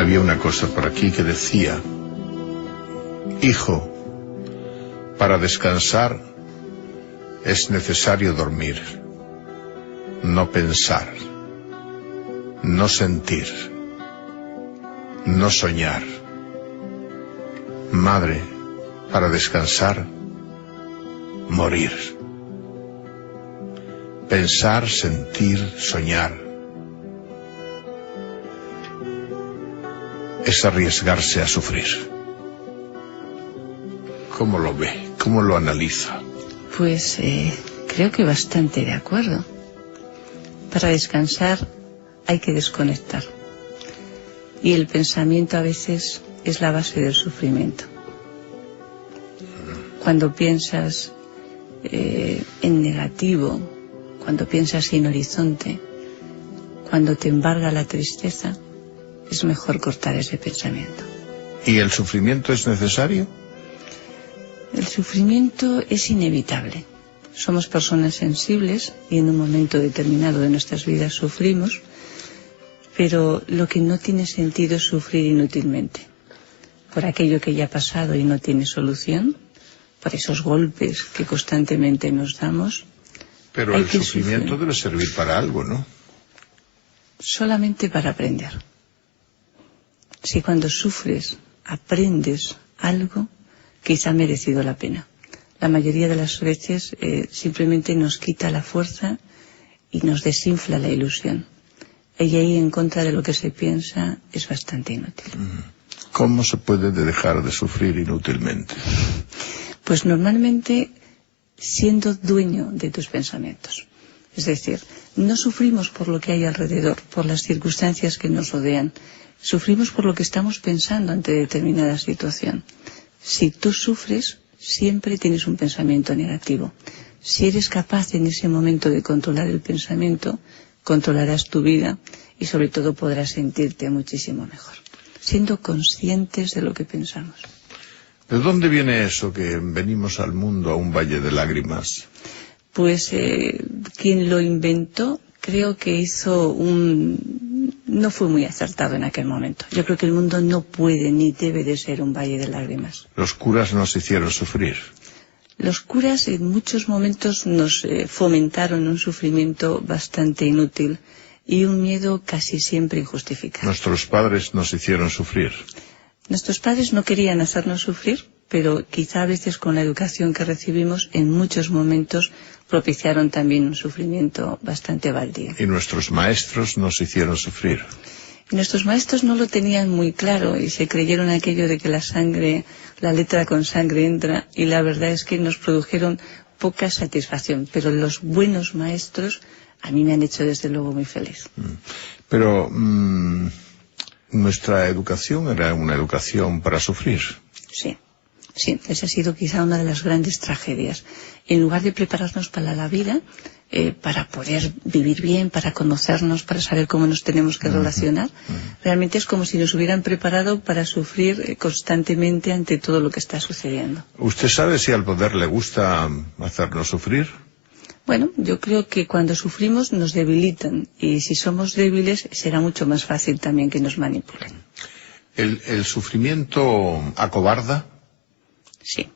Había una cosa por aquí que decía: hijo, para descansar es necesario dormir, no pensar, no sentir, no soñar. Madre, para descansar, morir. Pensar, sentir, soñar es arriesgarse a sufrir. ¿Cómo lo ve? ¿Cómo lo analiza? Pues creo que bastante de acuerdo. Para descansar hay que desconectar. Y el pensamiento a veces es la base del sufrimiento. Cuando piensas en negativo, cuando piensas sin horizonte, cuando te embarga la tristeza, es mejor cortar ese pensamiento. ¿Y el sufrimiento es necesario? El sufrimiento es inevitable. Somos personas sensibles y en un momento determinado de nuestras vidas sufrimos, pero lo que no tiene sentido es sufrir inútilmente por aquello que ya ha pasado y no tiene solución, por esos golpes que constantemente nos damos. Pero el sufrimiento debe servir para algo, ¿no? Solamente para aprender. Si cuando sufres aprendes algo, quizá ha merecido la pena. La mayoría de las veces simplemente nos quita la fuerza y nos desinfla la ilusión. Y ahí, en contra de lo que se piensa, es bastante inútil. ¿Cómo se puede dejar de sufrir inútilmente? Pues normalmente siendo dueño de tus pensamientos. Es decir, no sufrimos por lo que hay alrededor, por las circunstancias que nos rodean. Sufrimos por lo que estamos pensando ante determinada situación. Si tú sufres, siempre tienes un pensamiento negativo. Si eres capaz en ese momento de controlar el pensamiento, controlarás tu vida y sobre todo podrás sentirte muchísimo mejor, siendo conscientes de lo que pensamos. ¿De dónde viene eso que venimos al mundo a un valle de lágrimas? Pues quien lo inventó creo que no fue muy acertado en aquel momento. Yo creo que el mundo no puede ni debe de ser un valle de lágrimas. Los curas nos hicieron sufrir. Los curas en muchos momentos nos fomentaron un sufrimiento bastante inútil y un miedo casi siempre injustificado. Nuestros padres nos hicieron sufrir. Nuestros padres no querían hacernos sufrir, pero quizá a veces con la educación que recibimos en muchos momentos propiciaron también un sufrimiento bastante baldío. Y nuestros maestros nos hicieron sufrir. Y nuestros maestros no lo tenían muy claro y se creyeron aquello de que la letra con sangre entra, y la verdad es que nos produjeron poca satisfacción. Pero los buenos maestros a mí me han hecho desde luego muy feliz. Pero nuestra educación era una educación para sufrir. Sí. Sí, esa ha sido quizá una de las grandes tragedias. En lugar de prepararnos para la vida, para poder vivir bien, para conocernos, para saber cómo nos tenemos que relacionar, realmente es como si nos hubieran preparado para sufrir constantemente ante todo lo que está sucediendo. ¿Usted sabe si al poder le gusta hacernos sufrir? Bueno, yo creo que cuando sufrimos nos debilitan, y si somos débiles será mucho más fácil también que nos manipulen. ¿El sufrimiento acobarda? Sí,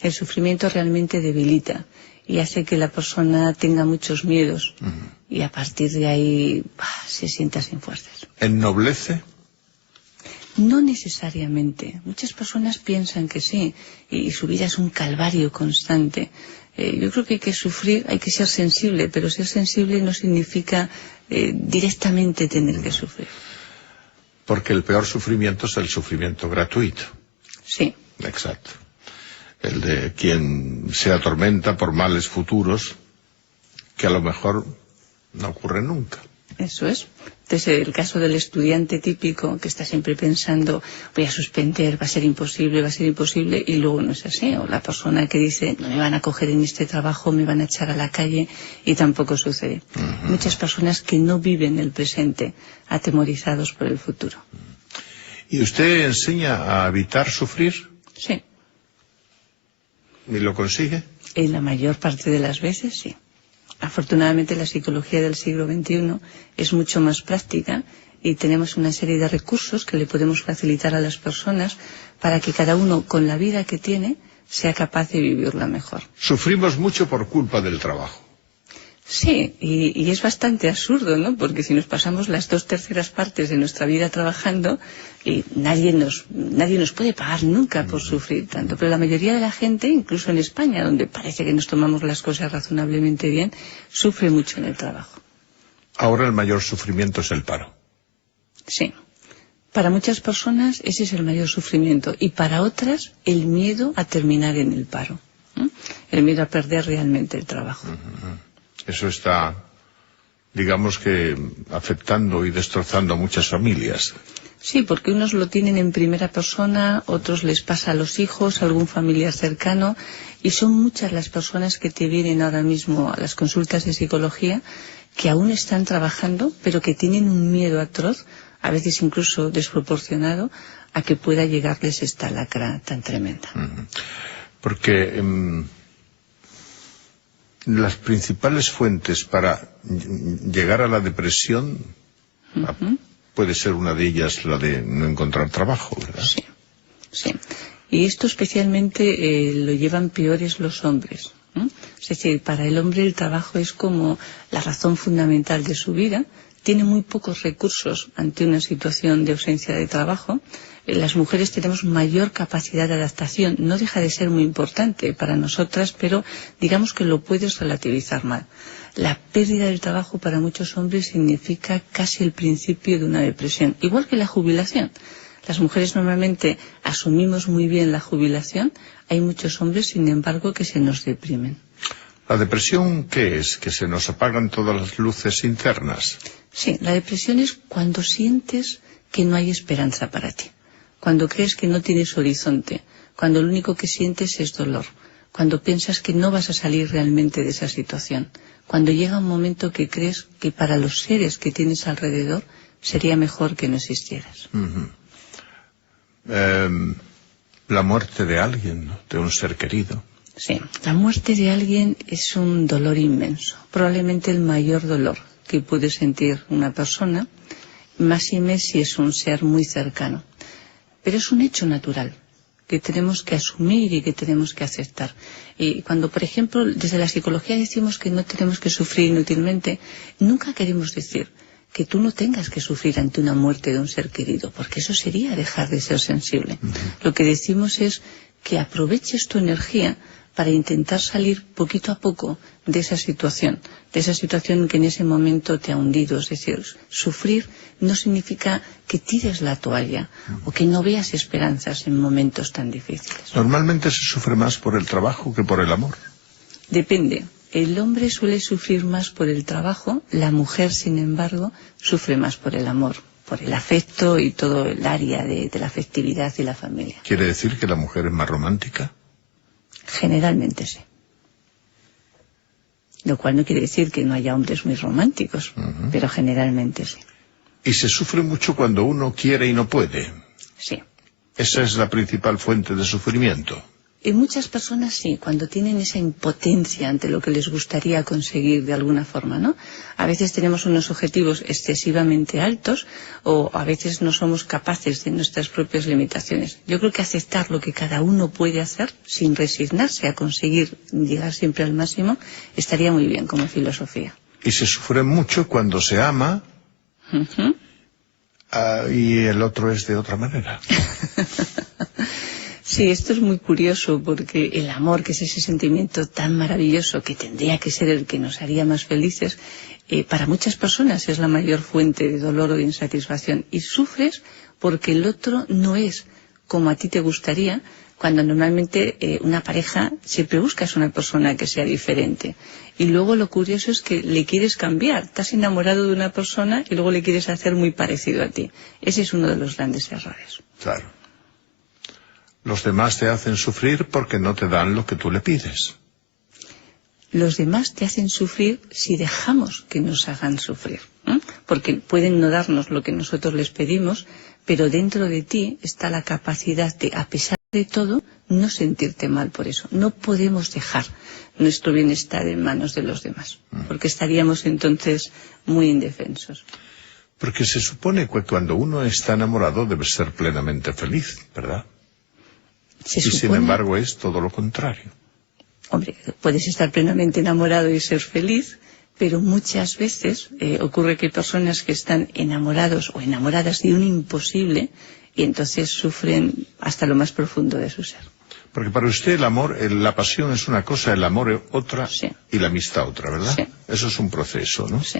el sufrimiento realmente debilita y hace que la persona tenga muchos miedos y a partir de ahí se sienta sin fuerzas. ¿Ennoblece? No necesariamente. Muchas personas piensan que sí y su vida es un calvario constante. Yo creo que hay que sufrir, hay que ser sensible, pero ser sensible no significa directamente tener que sufrir. Porque el peor sufrimiento es el sufrimiento gratuito. Sí. Exacto. El de quien se atormenta por males futuros que a lo mejor no ocurren nunca. Eso es. Entonces, el caso del estudiante típico que está siempre pensando, voy a suspender, va a ser imposible, y luego no es así. O la persona que dice, no me van a coger en este trabajo, me van a echar a la calle, y tampoco sucede. Muchas personas que no viven el presente, atemorizados por el futuro. ¿Y usted enseña a evitar sufrir? Sí. ¿Y lo consigue? En la mayor parte de las veces, sí. Afortunadamente la psicología del siglo XXI es mucho más práctica y tenemos una serie de recursos que le podemos facilitar a las personas para que cada uno, con la vida que tiene, sea capaz de vivirla mejor. Sufrimos mucho por culpa del trabajo. Sí, y es bastante absurdo, ¿no? Porque si nos pasamos las 2/3 partes de nuestra vida trabajando, y nadie nos puede pagar nunca por sufrir tanto. Pero la mayoría de la gente, incluso en España, donde parece que nos tomamos las cosas razonablemente bien, sufre mucho en el trabajo. Ahora el mayor sufrimiento es el paro. Sí. Para muchas personas ese es el mayor sufrimiento y para otras el miedo a terminar en el paro. El miedo a perder realmente el trabajo. Eso está, digamos que, afectando y destrozando a muchas familias. Sí, porque unos lo tienen en primera persona, otros les pasa a los hijos, a algún familiar cercano, y son muchas las personas que te vienen ahora mismo a las consultas de psicología que aún están trabajando, pero que tienen un miedo atroz, a veces incluso desproporcionado, a que pueda llegarles esta lacra tan tremenda. Porque las principales fuentes para llegar a la depresión, puede ser una de ellas la de no encontrar trabajo, ¿verdad? Sí, sí. Y esto especialmente lo llevan peores los hombres. Es decir, para el hombre el trabajo es como la razón fundamental de su vida. Tiene muy pocos recursos ante una situación de ausencia de trabajo. Las mujeres tenemos mayor capacidad de adaptación. No deja de ser muy importante para nosotras, pero digamos que lo puedes relativizar mal. La pérdida del trabajo para muchos hombres significa casi el principio de una depresión, igual que la jubilación. Las mujeres normalmente asumimos muy bien la jubilación. Hay muchos hombres, sin embargo, que se nos deprimen. ¿La depresión qué es? ¿Que se nos apagan todas las luces internas? Sí, la depresión es cuando sientes que no hay esperanza para ti, cuando crees que no tienes horizonte, cuando lo único que sientes es dolor, cuando piensas que no vas a salir realmente de esa situación, cuando llega un momento que crees que para los seres que tienes alrededor sería mejor que no existieras. La muerte de alguien, ¿no? De un ser querido. Sí, la muerte de alguien es un dolor inmenso, probablemente el mayor dolor que puede sentir una persona, máxime si es un ser muy cercano. Pero es un hecho natural que tenemos que asumir y que tenemos que aceptar. Y cuando, por ejemplo, desde la psicología decimos que no tenemos que sufrir inútilmente, nunca queremos decir que tú no tengas que sufrir ante una muerte de un ser querido, porque eso sería dejar de ser sensible. Lo que decimos es que aproveches tu energía para intentar salir poquito a poco de esa situación que en ese momento te ha hundido. Es decir, sufrir no significa que tires la toalla o que no veas esperanzas en momentos tan difíciles. Normalmente se sufre más por el trabajo que por el amor. Depende. El hombre suele sufrir más por el trabajo, la mujer, sin embargo, sufre más por el amor, por el afecto y todo el área de la afectividad y la familia. ¿Quiere decir que la mujer es más romántica? Generalmente sí. Lo cual no quiere decir que no haya hombres muy románticos, pero generalmente sí. Y se sufre mucho cuando uno quiere y no puede. Sí. Esa es la principal fuente de sufrimiento. En muchas personas sí, cuando tienen esa impotencia ante lo que les gustaría conseguir de alguna forma, ¿no? A veces tenemos unos objetivos excesivamente altos o a veces no somos capaces de nuestras propias limitaciones. Yo creo que aceptar lo que cada uno puede hacer sin resignarse a conseguir llegar siempre al máximo estaría muy bien como filosofía. Y se sufre mucho cuando se ama y el otro es de otra manera. Sí, esto es muy curioso porque el amor, que es ese sentimiento tan maravilloso que tendría que ser el que nos haría más felices, para muchas personas es la mayor fuente de dolor o de insatisfacción. Y sufres porque el otro no es como a ti te gustaría, cuando normalmente una pareja siempre buscas una persona que sea diferente. Y luego lo curioso es que le quieres cambiar. Estás enamorado de una persona y luego le quieres hacer muy parecido a ti. Ese es uno de los grandes errores. Claro. Los demás te hacen sufrir porque no te dan lo que tú le pides. Los demás te hacen sufrir si dejamos que nos hagan sufrir, ¿eh? Porque pueden no darnos lo que nosotros les pedimos, pero dentro de ti está la capacidad de, a pesar de todo, no sentirte mal por eso. No podemos dejar nuestro bienestar en manos de los demás, porque estaríamos entonces muy indefensos. Porque se supone que cuando uno está enamorado debe ser plenamente feliz, ¿verdad? Y sin embargo es todo lo contrario. Hombre, puedes estar plenamente enamorado y ser feliz, pero muchas veces ocurre que hay personas que están enamorados o enamoradas de un imposible y entonces sufren hasta lo más profundo de su ser. Porque para usted el amor, la pasión es una cosa, el amor otra, sí, y la amistad otra, ¿verdad? Sí. Eso es un proceso, ¿no? Sí.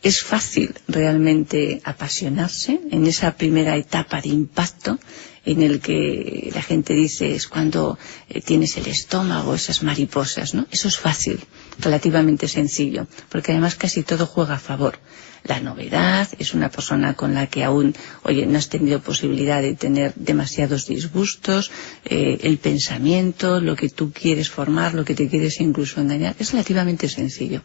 Es fácil realmente apasionarse en esa primera etapa de impacto en el que la gente dice es cuando tienes el estómago, esas mariposas, ¿no? Eso es fácil, relativamente sencillo, porque además casi todo juega a favor. La novedad, es una persona con la que aún, no has tenido posibilidad de tener demasiados disgustos, el pensamiento, lo que tú quieres formar, lo que te quieres incluso engañar, es relativamente sencillo.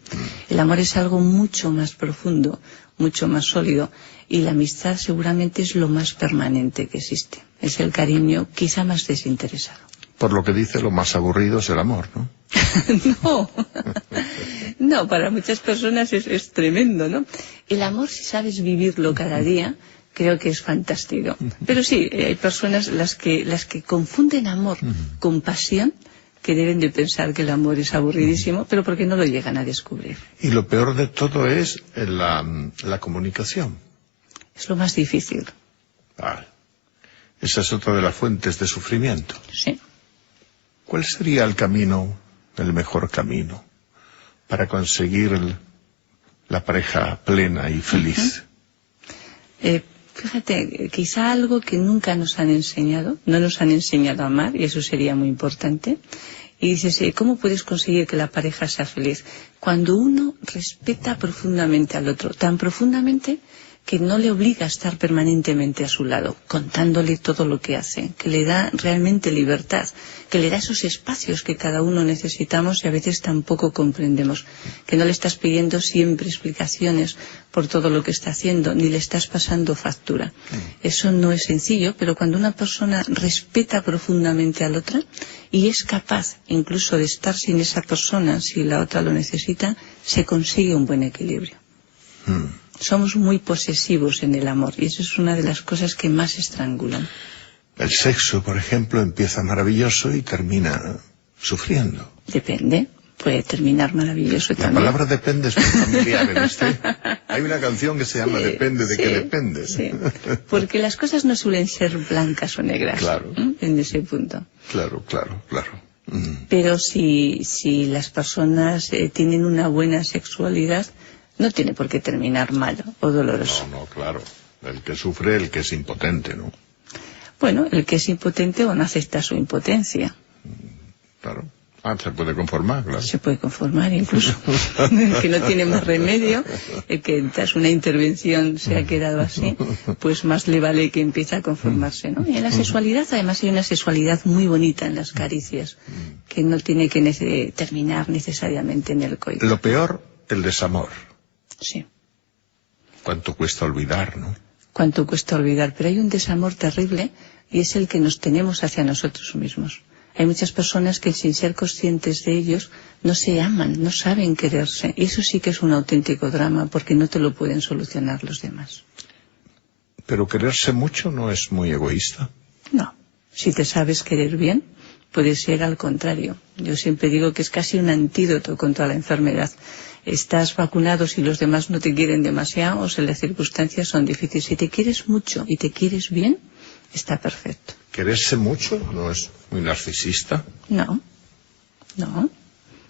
El amor es algo mucho más profundo, mucho más sólido, y la amistad seguramente es lo más permanente que existe. Es el cariño quizá más desinteresado. Por lo que dice, lo más aburrido es el amor, ¿no? No, para muchas personas es tremendo, ¿no? El amor, si sabes vivirlo cada día, creo que es fantástico. Pero sí, hay personas las que confunden amor con pasión, que deben de pensar que el amor es aburridísimo, pero porque no lo llegan a descubrir. Y lo peor de todo es la comunicación. Es lo más difícil. Esa es otra de las fuentes de sufrimiento. Sí. ¿Cuál sería el mejor camino para conseguir la pareja plena y feliz? Fíjate, quizá algo que nunca nos han enseñado, no nos han enseñado a amar, y eso sería muy importante. Y dices, ¿cómo puedes conseguir que la pareja sea feliz? Cuando uno respeta profundamente al otro, tan profundamente que no le obliga a estar permanentemente a su lado, contándole todo lo que hace, que le da realmente libertad, que le da esos espacios que cada uno necesitamos y a veces tampoco comprendemos, que no le estás pidiendo siempre explicaciones por todo lo que está haciendo, ni le estás pasando factura. Eso no es sencillo, pero cuando una persona respeta profundamente a la otra y es capaz incluso de estar sin esa persona si la otra lo necesita, se consigue un buen equilibrio. Somos muy posesivos en el amor y eso es una de las cosas que más estrangulan. El sexo, por ejemplo, empieza maravilloso y termina sufriendo. Depende, puede terminar maravilloso también. La palabra depende es muy familiar en usted. Hay una canción que se llama Depende de qué depende. Sí, porque las cosas no suelen ser blancas o negras. Claro. En ese punto. Claro. Pero si las personas tienen una buena sexualidad, no tiene por qué terminar mal o doloroso. No, claro. El que sufre, el que es impotente, ¿no? Bueno, el que es impotente o no acepta su impotencia. Claro. Se puede conformar, claro. Se puede conformar incluso. Que no tiene más remedio, que tras una intervención se ha quedado así, pues más le vale que empiece a conformarse, ¿no? Y en la sexualidad, además, hay una sexualidad muy bonita en las caricias, que no tiene que terminar necesariamente en el coito. Lo peor, el desamor. Sí. ¿Cuánto cuesta olvidar, no? Cuánto cuesta olvidar, pero hay un desamor terrible y es el que nos tenemos hacia nosotros mismos. Hay muchas personas que sin ser conscientes de ellos no se aman, no saben quererse. Y eso sí que es un auténtico drama porque no te lo pueden solucionar los demás. ¿Pero quererse mucho no es muy egoísta? No. Si te sabes querer bien, puede ser al contrario. Yo siempre digo que es casi un antídoto contra la enfermedad. Estás vacunado si los demás no te quieren demasiado o si las circunstancias son difíciles. Si te quieres mucho y te quieres bien, está perfecto. ¿Quererse mucho no es muy narcisista? No.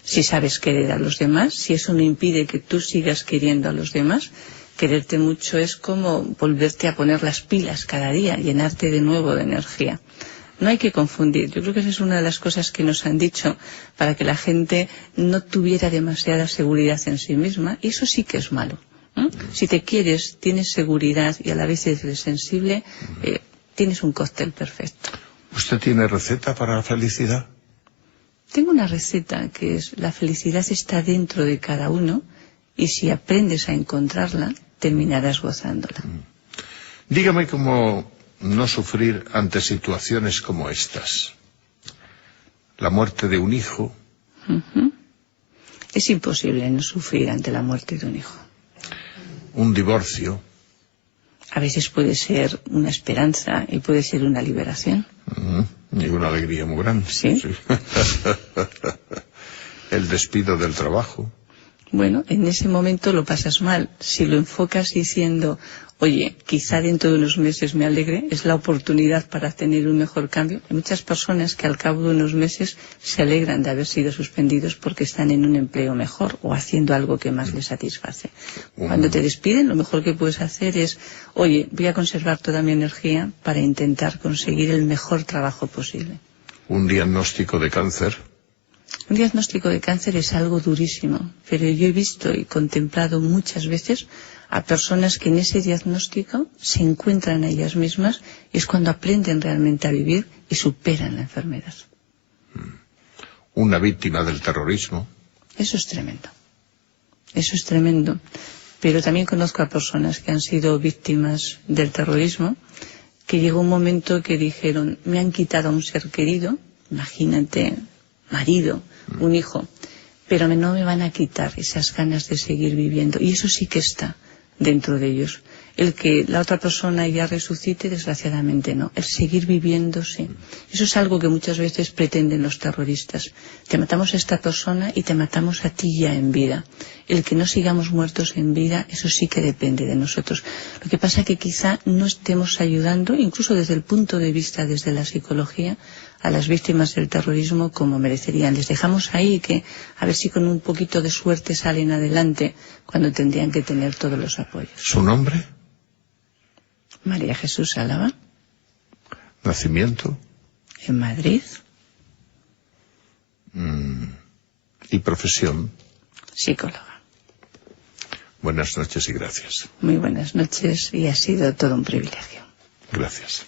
Si sabes querer a los demás, si eso no impide que tú sigas queriendo a los demás, quererte mucho es como volverte a poner las pilas cada día, llenarte de nuevo de energía. No hay que confundir. Yo creo que esa es una de las cosas que nos han dicho para que la gente no tuviera demasiada seguridad en sí misma, y eso sí que es malo. Si te quieres, tienes seguridad y a la vez eres sensible, tienes un cóctel perfecto. ¿Usted tiene receta para la felicidad? Tengo una receta que es: la felicidad está dentro de cada uno y si aprendes a encontrarla, terminarás gozándola. Dígame cómo no sufrir ante situaciones como estas. La muerte de un hijo. Es imposible no sufrir ante la muerte de un hijo. Un divorcio. a veces puede ser una esperanza y puede ser una liberación. Y una alegría muy grande. Sí. El despido del trabajo. Bueno, en ese momento lo pasas mal. Si lo enfocas diciendo, oye, quizá dentro de unos meses me alegre, es la oportunidad para tener un mejor cambio. Hay muchas personas que al cabo de unos meses se alegran de haber sido suspendidos porque están en un empleo mejor o haciendo algo que más les satisface. Cuando te despiden, lo mejor que puedes hacer es, oye, voy a conservar toda mi energía para intentar conseguir el mejor trabajo posible. Un diagnóstico de cáncer. Un diagnóstico de cáncer es algo durísimo, pero yo he visto y contemplado muchas veces a personas que en ese diagnóstico se encuentran a ellas mismas y es cuando aprenden realmente a vivir y superan la enfermedad. Una víctima del terrorismo. Eso es tremendo. Eso es tremendo. Pero también conozco a personas que han sido víctimas del terrorismo, que llegó un momento que dijeron, me han quitado a un ser querido, imagínate, marido, un hijo, pero no me van a quitar esas ganas de seguir viviendo. Y eso sí que está dentro de ellos. El que la otra persona ya resucite, desgraciadamente no. El seguir viviendo, sí. Eso es algo que muchas veces pretenden los terroristas. Te matamos a esta persona y te matamos a ti ya en vida. El que no sigamos muertos en vida, eso sí que depende de nosotros. Lo que pasa es que quizá no estemos ayudando, incluso desde el punto de vista, desde la psicología, a las víctimas del terrorismo como merecerían. Les dejamos ahí que a ver si con un poquito de suerte salen adelante cuando tendrían que tener todos los apoyos. ¿Su nombre? María Jesús Álava. ¿Nacimiento? En Madrid. ¿Y profesión? Psicóloga. Buenas noches y gracias. Muy buenas noches y ha sido todo un privilegio. Gracias.